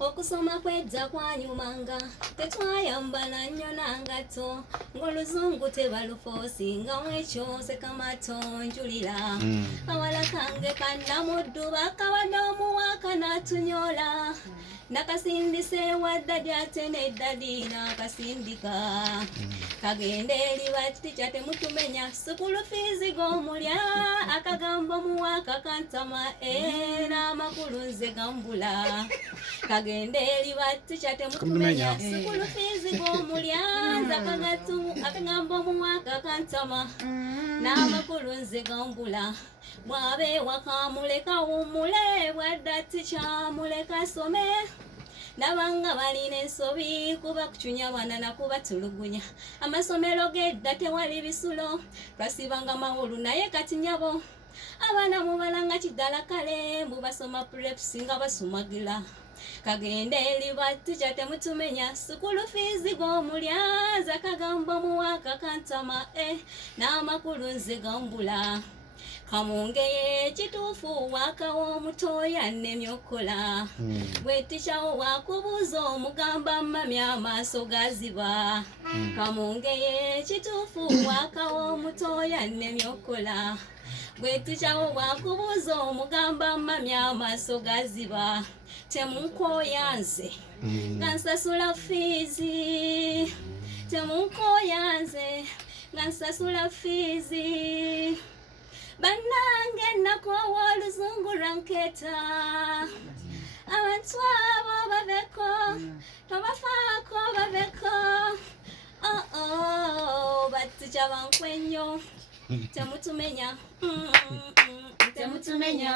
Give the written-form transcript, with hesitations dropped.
Okusoma kwejja kwanyumanga tetwayambala nnyo nangato ng'oluzungu tebalufoosinga mwekyo sekamato njulira kawala kange kannamuddu bakabadde omuwaaka n'atunyola nakasindise wadda gyate n'eddadi n'akasindika kagende eri batica temutumenya sukulu fiizi g'omulya akagambo muwaaka kantama n'amakulu nze gambula kagende eri batica temutumenya sukulu fiizi g'omulya nze akagambo muwaaka kantama n'amakulu nze gambula bwabe wakamuleka wumule bwadda tica muleka some nabanga balina ensobi kuba kucunya bana nakuba tulugunya amasomero gedda tewali bisulo twasibanga mawulu naye kati nyabo abaana mubalanga kiddala kale mubasoma preps nga basumagira kagende eri batica temutumenya sukulu fiizi g'omulya nze akagambo muwaaka kantama n'amakulu nze gambula kamungeye kituufu wakawo omutoya nemyokola bwetikyawo wakubuuza omugamba mami amaaso gaziba kamungeye kituufu wakawo omutoya nemyokola bwetikyawo wakubuuza omugamba mami amaaso gaziba temunkoya nze nga nsasula fiizi temunkoya nze nga nsasula fiizi bannange nakoowa oluzungu lwanketa abantu abo babeko tobafaako babeko batica bankwenyo temutumenya temutumenya